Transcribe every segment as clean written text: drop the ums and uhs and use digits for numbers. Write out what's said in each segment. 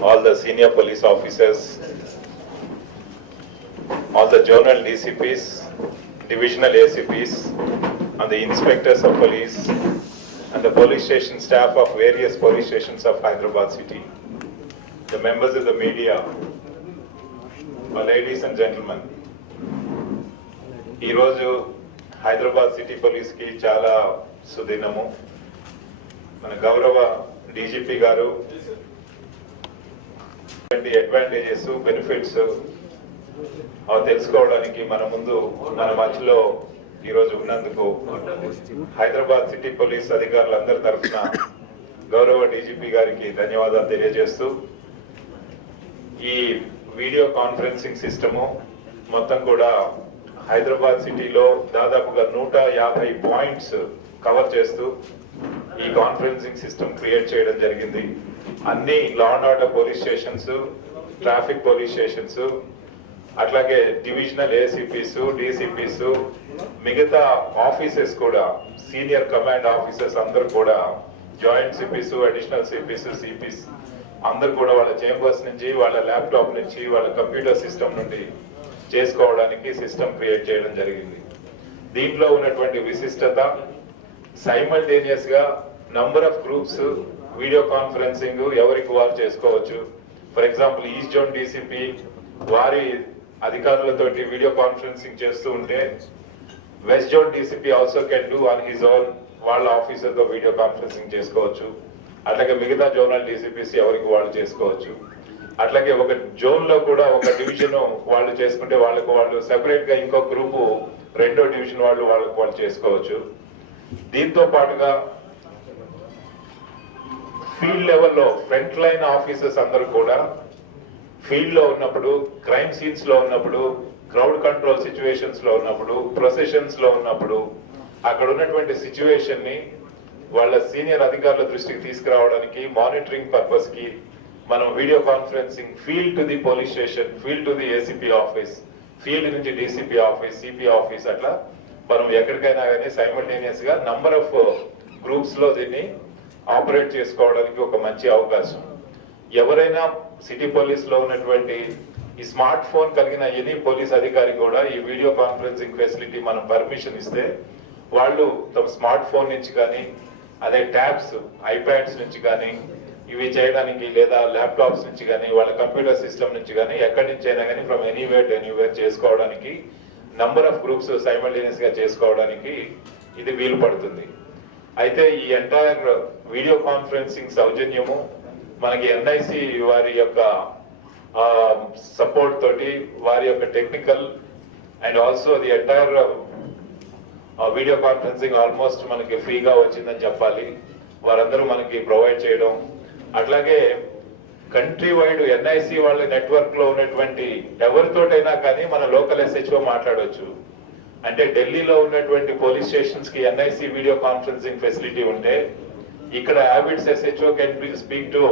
all the senior police officers, all the zonal DCPs, divisional ACPs, and the inspectors of police, and the police station staff of various police stations of Hyderabad city, the members of the media, ladies and gentlemen. ఈ రోజు Hyderabad city police కి చాలా సుదినము. మన గౌరవ DGP గారు advantages benefits తెలుసుకోవడానికి మన ముందు మన మధ్యలో ఈరోజు ఉన్నందుకు హైదరాబాద్ సిటీ పోలీస్ అధికారులందరి తరఫున గౌరవ డీజీపీ గారికి ధన్యవాదాలు తెలియజేస్తూ, ఈ వీడియో కాన్ఫరెన్సింగ్ సిస్టము మొత్తం కూడా హైదరాబాద్ సిటీలో దాదాపుగా 150 పాయింట్స్ కవర్ చేస్తూ ఈ కాన్ఫరెన్సింగ్ సిస్టమ్ క్రియేట్ చేయడం జరిగింది. అన్ని law and order police stations, traffic police stations, అట్లాగే డివిజనల్ ఏసీపీస్, డీసీపీస్, మిగతా ఆఫీసెస్ కూడా, సీనియర్ కమాండ్ ఆఫీసర్స్ అందరూ కూడా, joint CP's, additional CP's, CP's అందరు కూడా వాళ్ళ చేంబర్స్ నుంచి, వాళ్ళ ల్యాప్టాప్ నుంచి, వాళ్ళ కంప్యూటర్ సిస్టమ్ నుండి చేసుకోవడానికి సిస్టమ్ క్రియేట్ చేయడం జరిగింది. దీంట్లో ఉన్నటువంటి విశిష్టత, సైమల్టేనియస్ గా number of groups video conferencing ఎవరికి వారు చేసుకోవచ్చు. For example east zone DCP వారి అధికారులతోటి వీడియో కాన్ఫరెన్సింగ్ చేస్తూ ఉంటే, west zone DCP also can do on his own, వాళ్ళ ఆఫీసర్ తో వీడియో కాన్ఫరెన్సింగ్ చేసుకోవచ్చు. అట్లాగే మిగతా జోనల్ డీసీపీస్ ఎవరికి వాళ్ళు చేసుకోవచ్చు. అట్లాగే ఒక జోన్ లో కూడా ఒక డివిజన్ వాళ్ళు చేసుకుంటే వాళ్ళకు వాళ్ళు సెపరేట్ గా ఇంకో గ్రూపు రెండో డివిజన్ వాళ్ళకు వాళ్ళు చేసుకోవచ్చు. దీంతో పాటుగా ఫీల్డ్ లెవెల్లో ఫ్రంట్ లైన్ ఆఫీసర్స్ అందరూ కూడా ఫీల్డ్ లో ఉన్నప్పుడు, క్రైమ్ సీన్స్ లో ఉన్నప్పుడు, క్రౌడ్ కంట్రోల్ సిచ్యువేషన్స్ లో ఉన్నప్పుడు, ప్రొసెషన్స్ లో ఉన్నప్పుడు అక్కడ ఉన్నటువంటి సిచ్యువేషన్ ని వాళ్ళ సీనియర్ అధికారుల దృష్టికి తీసుకురావడానికి, మానిటరింగ్ పర్పస్ కి మనం video conferencing field to the police station, field to the ACP office, field నుంచి డీసీపీ ఆఫీస్, సిపి ఆఫీస్, అట్లా మనం ఎక్కడికైనా కానీ సైమల్టేనియస్ గా నంబర్ ఆఫ్ గ్రూప్స్ లో దీన్ని ఆపరేట్ చేసుకోవడానికి ఒక మంచి అవకాశం. ఎవరైనా సిటీ పోలీస్ లో ఉన్నటువంటి ఈ స్మార్ట్ ఫోన్ కలిగిన ఎనీ పోలీస్ అధికారి కూడా ఈ వీడియో కాన్ఫరెన్సింగ్ ఫెసిలిటీ మనం పర్మిషన్ ఇస్తే వాళ్ళు తమ స్మార్ట్ ఫోన్ నుంచి కానీ, అదే ట్యాబ్స్, ఐప్యాడ్స్ నుంచి కానీ ఇవి చేయడానికి, లేదా ల్యాప్టాప్స్ నుంచి కానీ, వాళ్ళ కంప్యూటర్ సిస్టమ్ నుంచి కానీ, ఎక్కడి నుంచి అయినా కానీ ఫ్రమ్ ఎనీవేర్ టు ఎనీవేర్ చేసుకోవడానికి, నంబర్ ఆఫ్ గ్రూప్స్ సైమల్టేనియస్ గా చేసుకోవడానికి ఇది వీలు పడుతుంది. అయితే ఈ ఎంటైర్ వీడియో కాన్ఫరెన్సింగ్ సౌజన్యము మనకి ఎన్ఐసి వారి యొక్క సపోర్ట్ తోటి, వారి యొక్క technical and also the entire video conferencing almost మనకి ఫ్రీగా వచ్చిందని చెప్పాలి. వారందరూ మనకి ప్రొవైడ్ చేయడం, అట్లాగే కంట్రీ వైడ్ ఎన్ఐసి వాళ్ళ నెట్వర్క్ లో ఉన్నటువంటి ఎవరితోటైనా కానీ మన లోకల్ ఎస్హెచ్ఓ మాట్లాడవచ్చు. అంటే ఢిల్లీలో ఉన్నటువంటి పోలీస్ స్టేషన్స్ కి ఎన్ఐసి వీడియో కాన్ఫరెన్సింగ్ ఫెసిలిటీ ఉంటే, ఇక్కడ habits SHO can speak to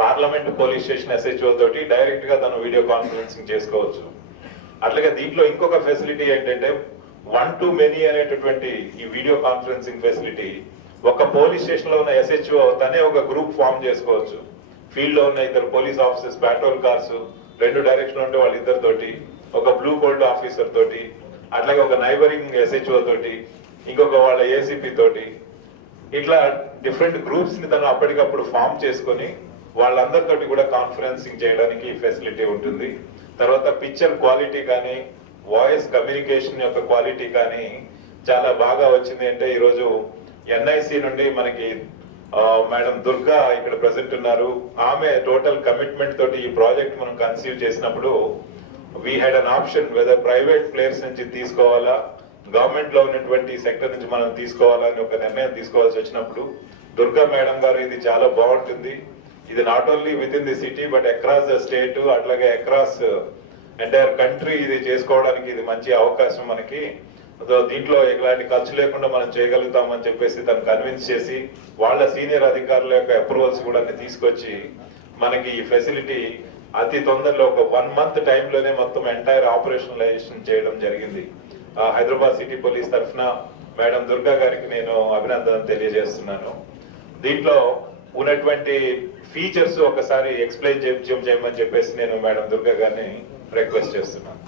parliament police station SHO తోటి డైరెక్ట్ గా తను వీడియో కాన్ఫరెన్సింగ్ చేసుకోవచ్చు. అట్లాగే దీంట్లో ఇంకొక ఫెసిలిటీ ఏంటంటే వన్ టు మెనీ అనేటటువంటి ఈ వీడియో కాన్ఫరెన్సింగ్ ఫెసిలిటీ ఒక పోలీస్ స్టేషన్ లో ఉన్న ఎస్హెచ్ఓ తనే ఒక గ్రూప్ ఫామ్ చేసుకోవచ్చు. ఫీల్డ్ లో ఉన్న ఇద్దరు పోలీస్ ఆఫీసర్స్, పెట్రోల్ కార్స్, రెండు డైరెక్షన్ ఉంటే వాళ్ళిద్దరితోటి, ఒక బ్లూ కోల్డ్ ఆఫీసర్ తోటి, అట్లాగే ఒక నైబరింగ్ ఎస్హెచ్ఓ తోటి, ఇంకొక వాళ్ళ ఏసీపీ తోటి, ఇట్లా డిఫరెంట్ గ్రూప్స్ ని తను అప్పటికప్పుడు ఫామ్ చేసుకొని వాళ్ళందరితోటి కూడా కాన్ఫరెన్సింగ్ చేయడానికి ఫెసిలిటీ ఉంటుంది. తర్వాత పిక్చర్ క్వాలిటీ కానీ, వాయిస్ కమ్యూనికేషన్ యొక్క క్వాలిటీ కానీ చాలా బాగా వచ్చింది. అంటే ఈరోజు ఎన్ఐసి నుండి మనకి మేడం దుర్గా ఇక్కడ ప్రెసెంట్ ఉన్నారు. ఆమె టోటల్ కమిట్మెంట్ తోటి ఈ ప్రాజెక్ట్ మనం కన్సీవ్ చేసినప్పుడు we had an option whether private players నుంచి తీసుకోవాలా, గవర్నమెంట్ లో ఉన్నటువంటి సెక్టర్ నుంచి మనం తీసుకోవాలా అని ఒక నిర్ణయం తీసుకోవాల్సి వచ్చినప్పుడు దుర్గా మేడం గారు ఇది చాలా బాగుంటుంది, ఇది not only with in the city but across the state, అట్లాగే అక్రాస్ ఎంటైర్ కంట్రీ ఇది చేసుకోవడానికి ఇది మంచి అవకాశం మనకి, దీంట్లో ఎలాంటి ఖర్చు లేకుండా మనం చేయగలుగుతామని చెప్పేసి తను కన్విన్స్ చేసి వాళ్ళ సీనియర్ అధికారుల యొక్క అప్రూవల్స్ కూడా తీసుకొచ్చి మనకి ఈ ఫెసిలిటీ అతి తొందరలో ఒక 1 month టైంలోనే మొత్తం ఎంటైర్ ఆపరేషనలైజేషన్ చేయడం జరిగింది. హైదరాబాద్ సిటీ పోలీస్ తరఫున మేడం దుర్గా గారికి నేను అభినందనలు తెలియజేస్తున్నాను. దీంట్లో ఉన్నటువంటి ఫీచర్స్ ఒకసారి ఎక్స్ప్లెయిన్ చేయమని చెప్పేసి నేను మేడం దుర్గా గారిని రిక్వెస్ట్ చేస్తున్నాను.